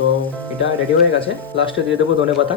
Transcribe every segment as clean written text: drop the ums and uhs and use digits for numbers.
তো এটা রেডি হয়ে গেছে, লাস্টে দিয়ে দেবো ধনেপাতা।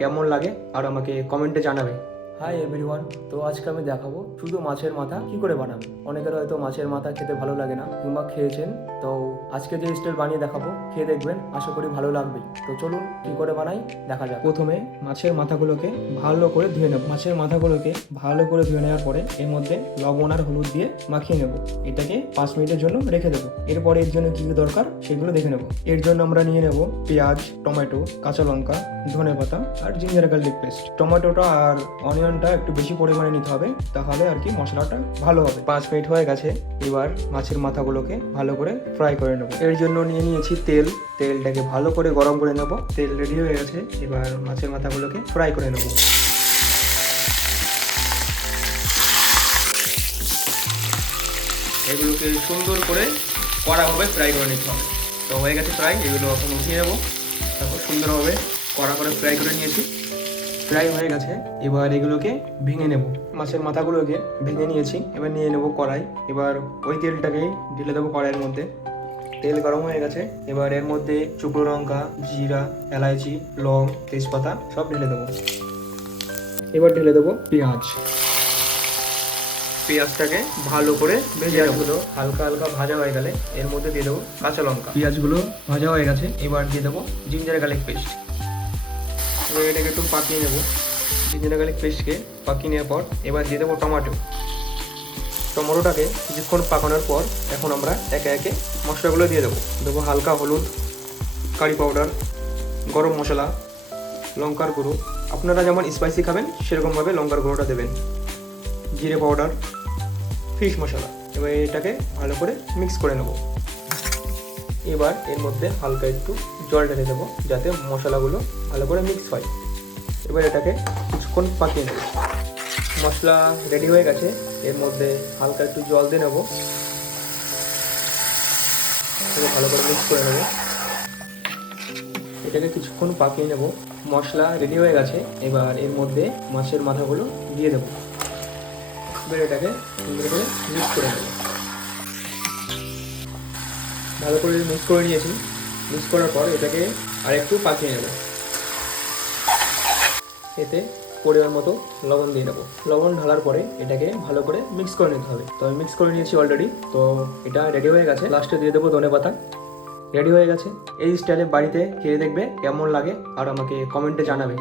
কেমন লাগে আর আমাকে কমেন্টে জানাবে। হাই এভরিওয়ান, তো আজকে আমি দেখাবো শুধু মাছের মাথা কি করে বানাবো। অনেকের হয়তো মাছের মাথা খেতে ভালো লাগে না কিংবা খেয়েছেন, তো আজকে যে স্টাইল বানিয়ে দেখাবো খেয়ে দেখবেন, আশা করি ভালো লাগবে। তো চলুন কি করে বানাই দেখা যাক। প্রথমে মাছের মাথাগুলোকে ভালো করে ধুয়ে নেব। মাছের মাথাগুলোকে ভালো করে ধুয়ে নেওয়ার পরে এর মধ্যে লবণ আর হলুদ দিয়ে মাখিয়ে নেব। এটাকে 5 মিনিটের জন্য রেখে দেবো। এরপরে এর জন্য কি কি দরকার সেগুলো দেখে নেব। এর জন্য আমরা নিয়ে নেব পেঁয়াজ, টমেটো, কাঁচা লঙ্কা, ধনেপাতা আর জিঞ্জার গার্লিক পেস্ট। টমেটোটা আর অনিয়নটা একটু বেশি পরিমাণে নিতে হবে, তাহলে আর কি মশলাটা ভালো হবে। 5 মিনিট হয়ে গেছে, এবার মাছের মাথাগুলোকে ভালো করে ফ্রাই করে নেব। এর জন্য নিয়ে নিয়েছি তেল। তেলটাকে ভালো করে গরম করে নেব। তেল রেডি হয়ে গেছে, এবার মাছের মাথাগুলোকে ফ্রাই করে নেব। এগুলোকে সুন্দর করে কড়াভাবে ফ্রাই করে নিতে হবে। তো হয়ে গেছে ফ্রাই, এগুলো এখন উঠিয়ে নেবো। তারপর সুন্দরভাবে কড়া করে ফ্রাই করে নিয়েছি। ফ্রাই হয়ে গেছে, এবার এগুলোকে ভেঙে নেব। মাছের মাথাগুলোকে ভেঙে নিয়েছি, এবার নিয়ে নেব কড়াই। এবার ওই তেলটাকেই ঢেলে দেবো কড়াইয়ের মধ্যে। তেল গরম হয়ে গেছে, এবার এর মধ্যে শুকনো লঙ্কা, জিরা, এলাইচি, লং, তেজপাতা সব ঢেলে দেবো। এবার ঢেলে দেবো পেঁয়াজ। পেঁয়াজটাকে ভালো করে ভেজে নেবো। হালকা হালকা ভাজা হয়ে গেলে এর মধ্যে দিয়ে দেবো কাঁচা লঙ্কা। পেঁয়াজগুলো ভাজা হয়ে গেছে, এবার দিয়ে দেবো জিঞ্জার গার্লিক পেস্ট। এবার এটাকে একটু পাকিয়ে নেবো। জিঞ্জার গার্লিক পেস্টকে পাকিয়ে নেওয়ার পর এবার দিয়ে দেবো টমেটো। টমেটোটাকে কিছুক্ষণ পাকানোর পর এখন আমরা একে একে মশলাগুলো দিয়ে দেবো হালকা হলুদ, কারি পাউডার, গরম মশলা, লঙ্কার গুঁড়ো। আপনারা যেমন স্পাইসি খাবেন সেরকমভাবে লঙ্কার গুঁড়োটা দেবেন, জিরে পাউডার, ফিশ মশলা। এবার এটাকে ভালো করে মিক্স করে নেব। এবার এর মধ্যে হালকা একটু জল ঢেলে দেবো যাতে মশলাগুলো ভালো করে মিক্স হয়। এবার এটাকে কিছুক্ষণ পাকিয়ে নেব। মশলা রেডি হয়ে গেছে, এর মধ্যে হালকা একটু জল দিয়ে নেবো। ভালো করে মিক্স করে নেব। এটাকে কিছুক্ষণ পাকিয়ে নেব। মশলা রেডি হয়ে গেছে, এবার এর মধ্যে মাছের মাথাগুলো দিয়ে দেবো। এবার এটাকে সুন্দর করে মিক্স করে নেব। ভালো করে মিক্স করে নিয়েছি। মিক্স করার পর এটাকে আরেকটু পাকিয়ে নেব। এতে পরিমাণ মতো লবণ দিয়ে নেবো। লবণ ঢালার পরে এটাকে ভালো করে মিক্স করে নিতে হবে। তো আমি মিক্স করে নিয়েছি অলরেডি। তো এটা রেডি হয়ে গেছে, লাস্টে দিয়ে দেবো ধনেপাতা। রেডি হয়ে গেছে। এই স্টাইলে বাড়িতে খেয়ে দেখবে কেমন লাগে আর আমাকে কমেন্টে জানাবে।